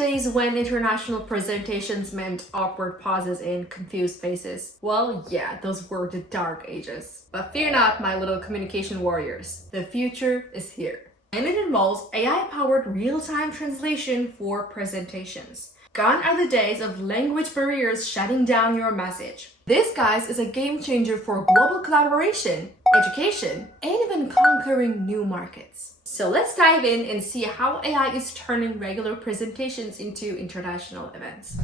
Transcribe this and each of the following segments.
days when international presentations meant awkward pauses and confused faces? Well, yeah, those were the dark ages. But fear not, my little communication warriors. The future is here. And it involves AI-powered real-time translation for presentations. Gone are the days of language barriers shutting down your message. This, guys, is a game changer for global collaboration, education, and even conquering new markets. So let's dive in and see how AI is turning regular presentations into international events.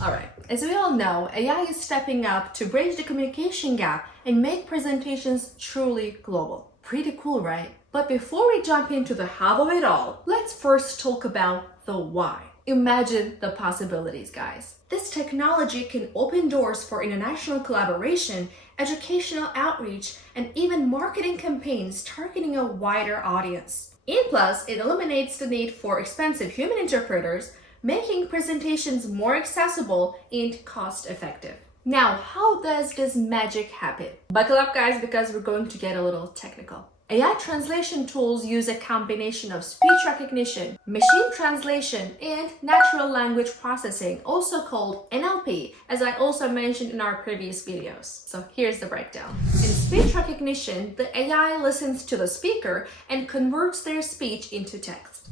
Alright, as we all know, AI is stepping up to bridge the communication gap and make presentations truly global. Pretty cool, right? But before we jump into the how of it all, let's first talk about the why. Imagine the possibilities, guys. This technology can open doors for international collaboration, educational outreach, and even marketing campaigns targeting a wider audience. And plus, it eliminates the need for expensive human interpreters, making presentations more accessible and cost-effective. Now, how does this magic happen? Buckle up, guys, because we're going to get a little technical. AI translation tools use a combination of speech recognition, machine translation, and natural language processing, also called NLP, as I also mentioned in our previous videos. So here's the breakdown. In speech recognition, the AI listens to the speaker and converts their speech into text.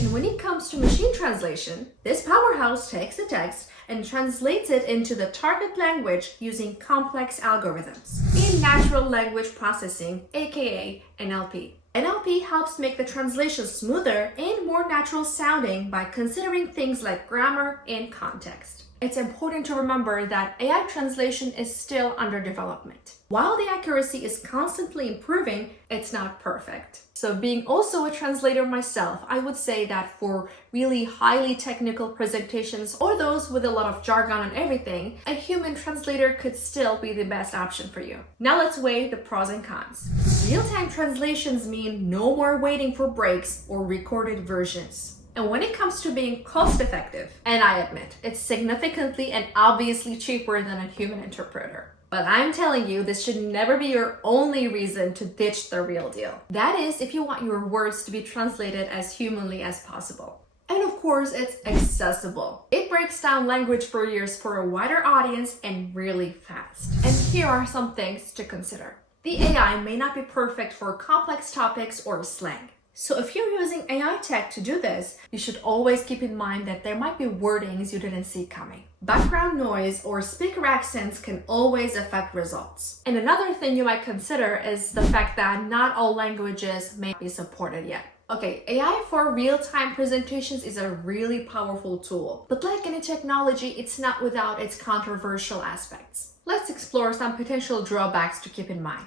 And when it comes to machine translation, this powerhouse takes the text and translates it into the target language using complex algorithms. In natural language processing, aka NLP. NLP helps make the translation smoother and more natural sounding by considering things like grammar and context. It's important to remember that AI translation is still under development. While the accuracy is constantly improving, it's not perfect. So being also a translator myself, I would say that for really highly technical presentations or those with a lot of jargon and everything, a human translator could still be the best option for you. Now let's weigh the pros and cons. Real-time translations mean no more waiting for breaks or recorded versions. And when it comes to being cost-effective, and I admit, it's significantly and obviously cheaper than a human interpreter. But I'm telling you, this should never be your only reason to ditch the real deal. That is, if you want your words to be translated as humanly as possible. And of course, it's accessible. It breaks down language barriers for a wider audience and really fast. And here are some things to consider. The AI may not be perfect for complex topics or slang. So if you're using AI tech to do this, you should always keep in mind that there might be wordings you didn't see coming. Background noise or speaker accents can always affect results. And another thing you might consider is the fact that not all languages may be supported yet. Okay, AI for real-time presentations is a really powerful tool, but like any technology, it's not without its controversial aspects. Let's explore some potential drawbacks to keep in mind.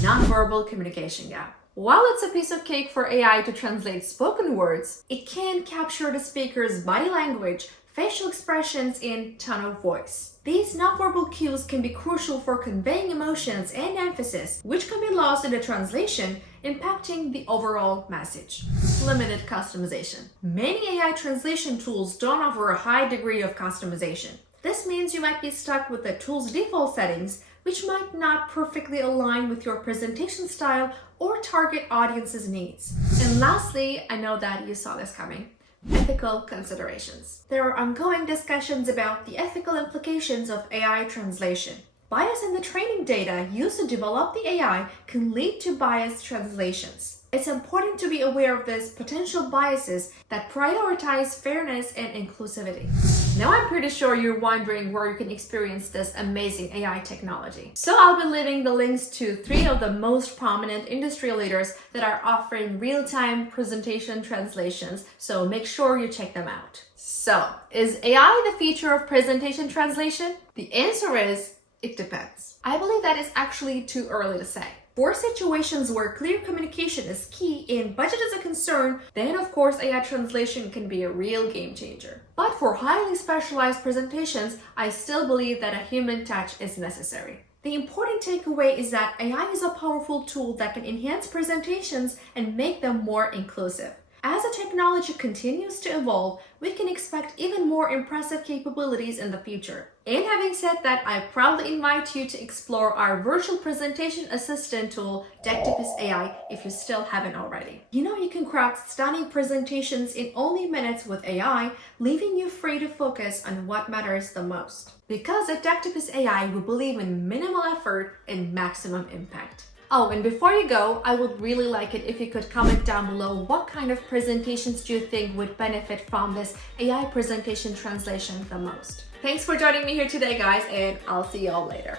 Nonverbal communication gap. While it's a piece of cake for AI to translate spoken words, it can capture the speaker's body language, facial expressions, and tone of voice. These nonverbal cues can be crucial for conveying emotions and emphasis, which can be lost in the translation, impacting the overall message. Limited customization. Many AI translation tools don't offer a high degree of customization. This means you might be stuck with the tool's default settings, which might not perfectly align with your presentation style or target audience's needs. And lastly, I know that you saw this coming. Ethical considerations. There are ongoing discussions about the ethical implications of AI translation. Bias in the training data used to develop the AI can lead to biased translations. It's important to be aware of these potential biases that prioritize fairness and inclusivity. Now I'm pretty sure you're wondering where you can experience this amazing AI technology. So I'll be leaving the links to 3 of the most prominent industry leaders that are offering real-time presentation translations, so make sure you check them out. So, is AI the future of presentation translation? The answer is, it depends. I believe that is actually too early to say. For situations where clear communication is key and budget is a concern, then of course AI translation can be a real game changer. But for highly specialized presentations, I still believe that a human touch is necessary. The important takeaway is that AI is a powerful tool that can enhance presentations and make them more inclusive. As the technology continues to evolve, we can expect even more impressive capabilities in the future. And having said that, I proudly invite you to explore our virtual presentation assistant tool, Dectopus AI, if you still haven't already. You know, you can craft stunning presentations in only minutes with AI, leaving you free to focus on what matters the most. Because at Dectopus AI, we believe in minimal effort and maximum impact. Oh, and before you go, I would really like it if you could comment down below what kind of presentations do you think would benefit from this AI presentation translation the most. Thanks for joining me here today, guys, and I'll see you all later.